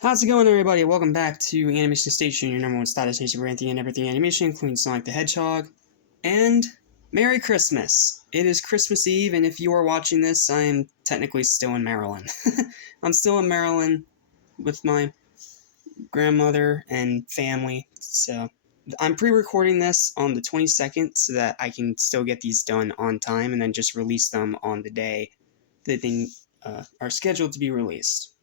How's it going, everybody? Welcome back to Animation Station, your number one style destination for anything and everything animation, including Sonic the Hedgehog. And Merry Christmas! It is Christmas Eve, and if you are watching this, I am technically still in Maryland. I'm still in Maryland with my grandmother and family, so I'm pre-recording this on the 22nd so that I can still get these done on time and then just release them on the day that they are scheduled to be released.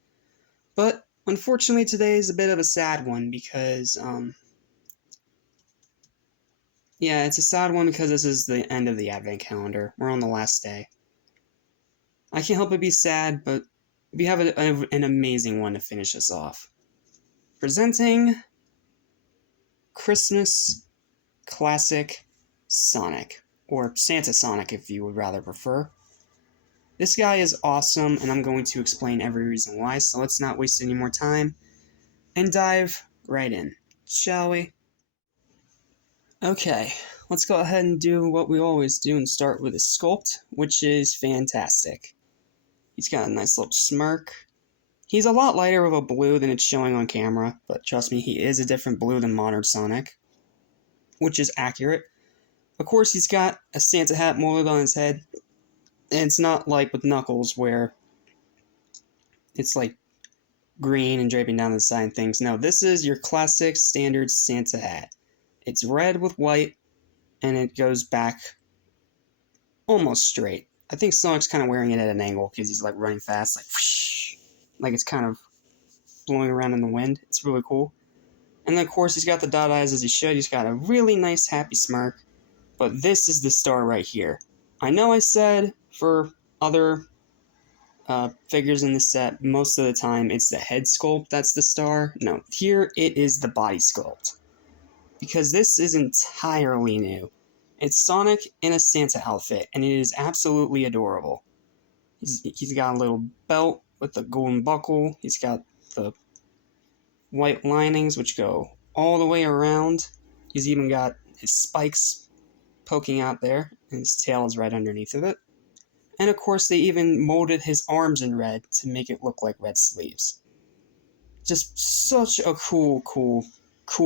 But unfortunately, today is a bit of a sad one because, yeah, it's a sad one because this is the end of the Advent calendar. We're on the last day. I can't help but be sad, but we have an amazing one to finish us off. Presenting Christmas Classic Sonic, or Santa Sonic if you would rather prefer. This guy is awesome, and I'm going to explain every reason why, so let's not waste any more time and dive right in, shall we? Okay, let's go ahead and do what we always do and start with his sculpt, which is fantastic. He's got a nice little smirk. He's a lot lighter of a blue than it's showing on camera, but trust me, he is a different blue than modern Sonic, which is accurate. Of course, he's got a Santa hat molded on his head, and it's not like with Knuckles where it's like green and draping down the side and things. No, this is your classic standard Santa hat. It's red with white, and it goes back almost straight. I think Sonic's kind of wearing it at an angle because he's like running fast, like whoosh, like it's kind of blowing around in the wind. It's really cool. And then, of course, he's got the dot eyes as he should. He's got a really nice, happy smirk. But this is the star right here. I know I said for other figures in the set, most of the time it's the head sculpt that's the star. No, here it is the body sculpt. Because this is entirely new. It's Sonic in a Santa outfit, and it is absolutely adorable. He's got a little belt with the golden buckle. He's got the white linings, which go all the way around. He's even got his spikes poking out there, and his tail is right underneath of it. And of course, they even molded his arms in red to make it look like red sleeves. Just such a cool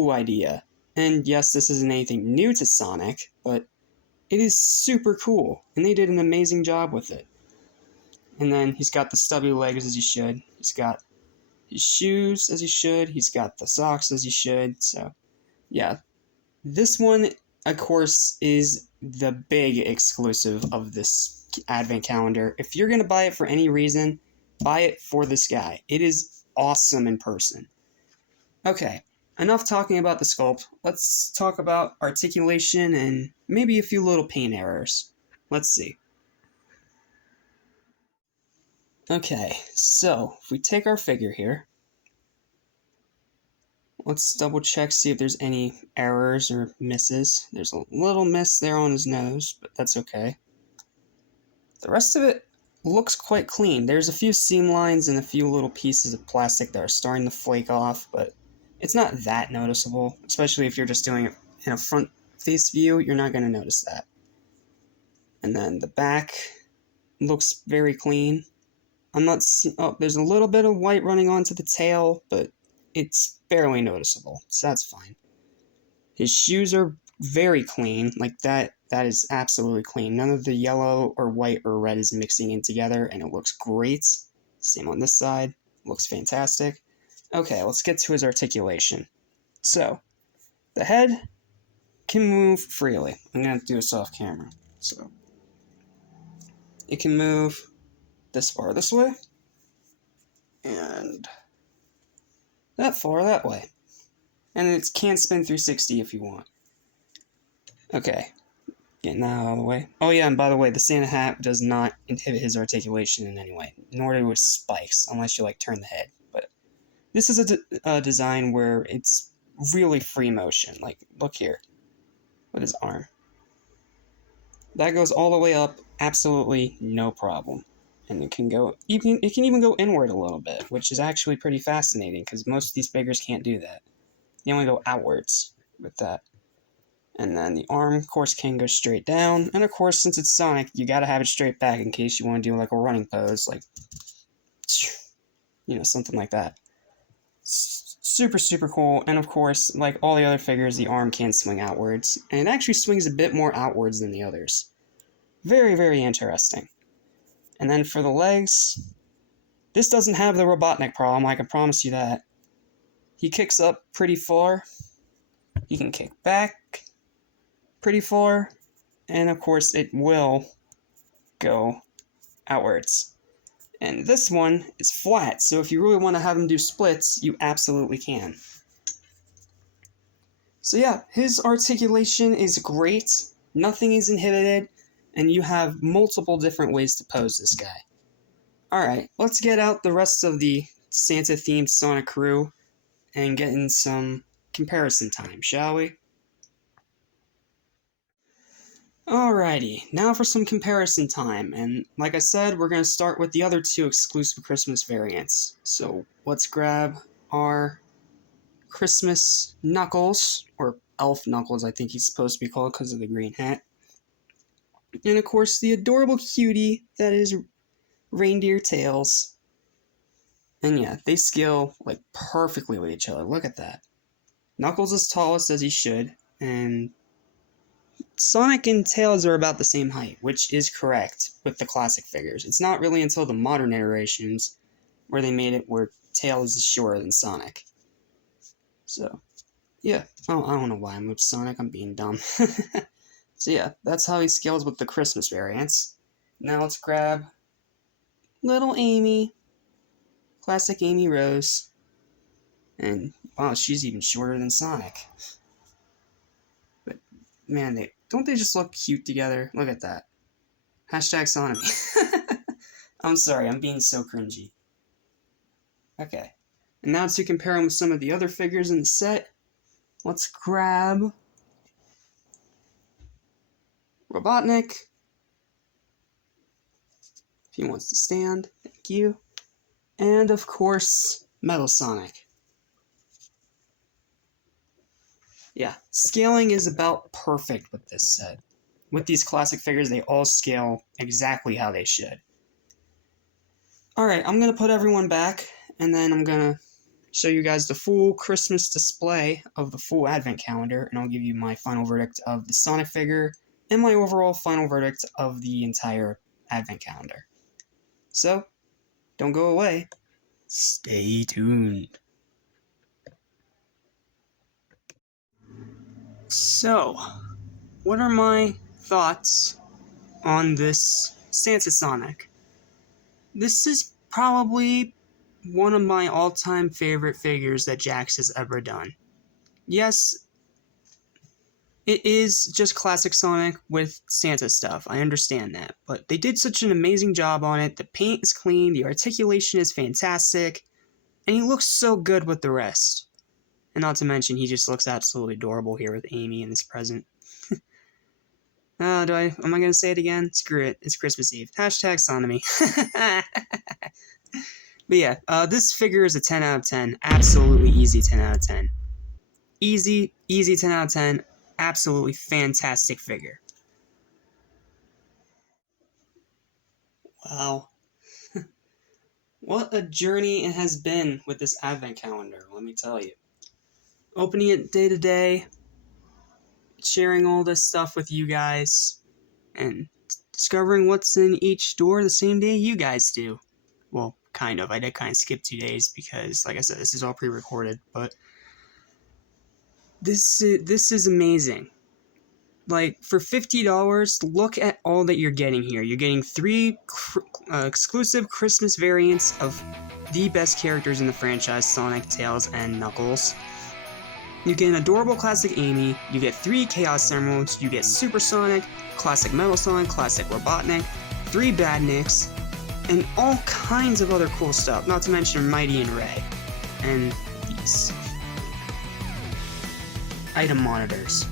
idea. And yes, this isn't anything new to Sonic, but it is super cool, and they did an amazing job with it. And then he's got the stubby legs as he should. He's got his shoes as he should. He's got the socks as he should. So, yeah. This one, of course, is the big exclusive of this Advent calendar. If you're going to buy it for any reason, buy it for this guy. It is awesome in person. Okay. Enough talking about the sculpt. Let's talk about articulation and maybe a few little paint errors. Let's see. Okay, so if we take our figure here, let's double check, see if there's any errors or misses. There's a little miss there on his nose, but that's okay. The rest of it looks quite clean. There's a few seam lines and a few little pieces of plastic that are starting to flake off, but it's not that noticeable, especially if you're just doing it in a front face view, you're not going to notice that. And then the back looks very clean. There's a little bit of white running onto the tail, but it's barely noticeable, so that's fine. His shoes are very clean, like that is absolutely clean. None of the yellow or white or red is mixing in together, and it looks great. Same on this side, looks fantastic. Okay, let's get to his articulation. So, the head can move freely. I'm going to do this off camera. So, it can move this far this way, and that far that way. And it can spin 360 if you want. Okay, getting that out of the way. Oh yeah, and by the way, the Santa hat does not inhibit his articulation in any way, nor do his spikes, unless you like turn the head. But this is a design where it's really free motion. Like, look here, with his arm. That goes all the way up, absolutely no problem. And it can even go inward a little bit, which is actually pretty fascinating because most of these figures can't do that. They only go outwards with that. And then the arm, of course, can go straight down. And of course, since it's Sonic, you gotta have it straight back in case you want to do like a running pose, like, something like that. Super, super cool. And of course, like all the other figures, the arm can swing outwards. And it actually swings a bit more outwards than the others. Very, very interesting. And then for the legs, this doesn't have the Robotnik problem, I can promise you that. He kicks up pretty far. He can kick back pretty far. And of course, it will go outwards. And this one is flat, so if you really want to have him do splits, you absolutely can. So yeah, his articulation is great, nothing is inhibited, and you have multiple different ways to pose this guy. Alright, let's get out the rest of the Santa-themed Sonic crew and get in some comparison time, shall we? Alrighty, now for some comparison time, and like I said, we're going to start with the other two exclusive Christmas variants. So let's grab our Christmas Knuckles, or Elf Knuckles I think he's supposed to be called because of the green hat. And of course the adorable cutie that is Reindeer Tails. And yeah, they scale like perfectly with each other, look at that. Knuckles is tallest as he should, and Sonic and Tails are about the same height, which is correct with the classic figures. It's not really until the modern iterations where they made it where Tails is shorter than Sonic. So, yeah. Oh, I don't know why I moved Sonic, I'm being dumb. So yeah, that's how he scales with the Christmas variants. Now let's grab little Amy. Classic Amy Rose. And, wow, she's even shorter than Sonic. But, man, don't they just look cute together? Look at that. Hashtag Sonomy. I'm sorry, I'm being so cringy. Okay. And now to compare them with some of the other figures in the set, let's grab Robotnik. If he wants to stand, thank you. And of course, Metal Sonic. Yeah, scaling is about perfect with this set. With these classic figures, they all scale exactly how they should. Alright, I'm going to put everyone back, and then I'm going to show you guys the full Christmas display of the full Advent calendar, and I'll give you my final verdict of the Sonic figure, and my overall final verdict of the entire Advent calendar. So, don't go away. Stay tuned. So, what are my thoughts on this Santa Sonic? This is probably one of my all-time favorite figures that Jakks has ever done. Yes, it is just classic Sonic with Santa stuff, I understand that, but they did such an amazing job on it. The paint is clean, the articulation is fantastic, and he looks so good with the rest. And not to mention, he just looks absolutely adorable here with Amy in this present. Am I gonna say it again? Screw it, it's Christmas Eve. Hashtag Sonomy. But yeah, this figure is a 10 out of 10. Absolutely easy 10 out of 10. Easy 10 out of 10. Absolutely fantastic figure. Wow. What a journey it has been with this Advent calendar, let me tell you. Opening it day to day, sharing all this stuff with you guys, and discovering what's in each store the same day you guys do. Well, kind of. I did kind of skip 2 days because, like I said, this is all pre-recorded, but this is amazing. Like, for $50, look at all that you're getting here. You're getting 3 exclusive Christmas variants of the best characters in the franchise, Sonic, Tails, and Knuckles. You get an adorable classic Amy, you get 3 Chaos Emeralds, you get Super Sonic, classic Metal Sonic, classic Robotnik, 3 Badniks, and all kinds of other cool stuff, not to mention Mighty and Ray. And these item monitors.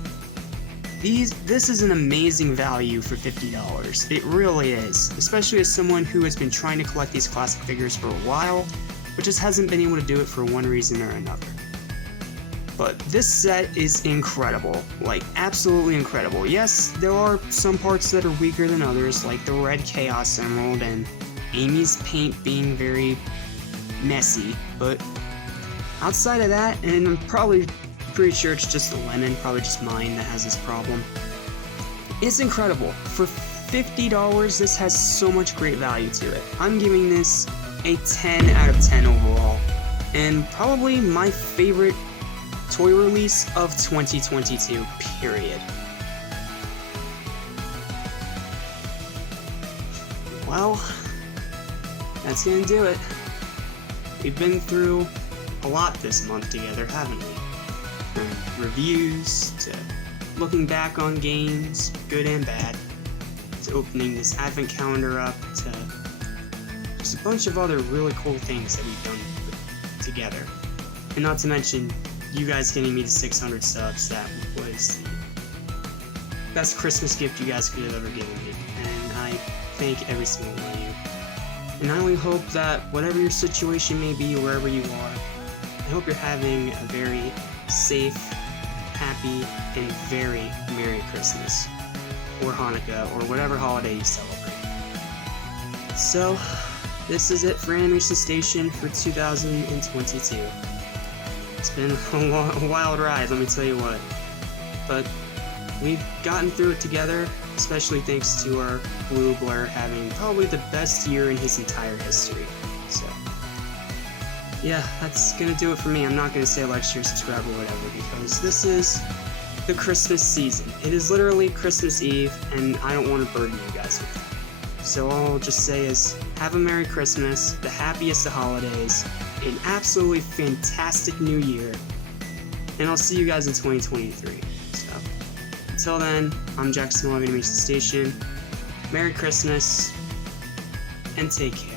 This is an amazing value for $50. It really is, especially as someone who has been trying to collect these classic figures for a while, but just hasn't been able to do it for one reason or another. But this set is incredible, like absolutely incredible. Yes, there are some parts that are weaker than others, like the red Chaos Emerald and Amy's paint being very messy, but Outside of that, and I'm probably pretty sure it's just the lemon, probably just mine that has this problem. It's incredible. For $50, this has so much great value to it. I'm giving this a 10 out of 10 overall, and probably my favorite toy release of 2022, period. Well, that's gonna do it. We've been through a lot this month together, haven't we? From reviews, to looking back on games, good and bad, to opening this advent calendar up, to just a bunch of other really cool things that we've done together. And not to mention, you guys getting me to 600 subs. That was the best Christmas gift you guys could have ever given me, and I thank every single one of you. And I only hope that whatever your situation may be, wherever you are, I hope you're having a very safe, happy, and very Merry Christmas, or Hanukkah, or whatever holiday you celebrate. So, this is it for Animation Station for 2022. It's been a wild ride, let me tell you what. But we've gotten through it together, especially thanks to our Blue Blur having probably the best year in his entire history. So, yeah, that's gonna do it for me. I'm not gonna say like, share, subscribe, or whatever, because this is the Christmas season. It is literally Christmas Eve, and I don't want to burden you guys with it. So all I'll just say is, have a Merry Christmas, the happiest of holidays, an absolutely fantastic New Year, and I'll see you guys in 2023. So, until then, I'm Jackson of Animation Station. Merry Christmas, and take care.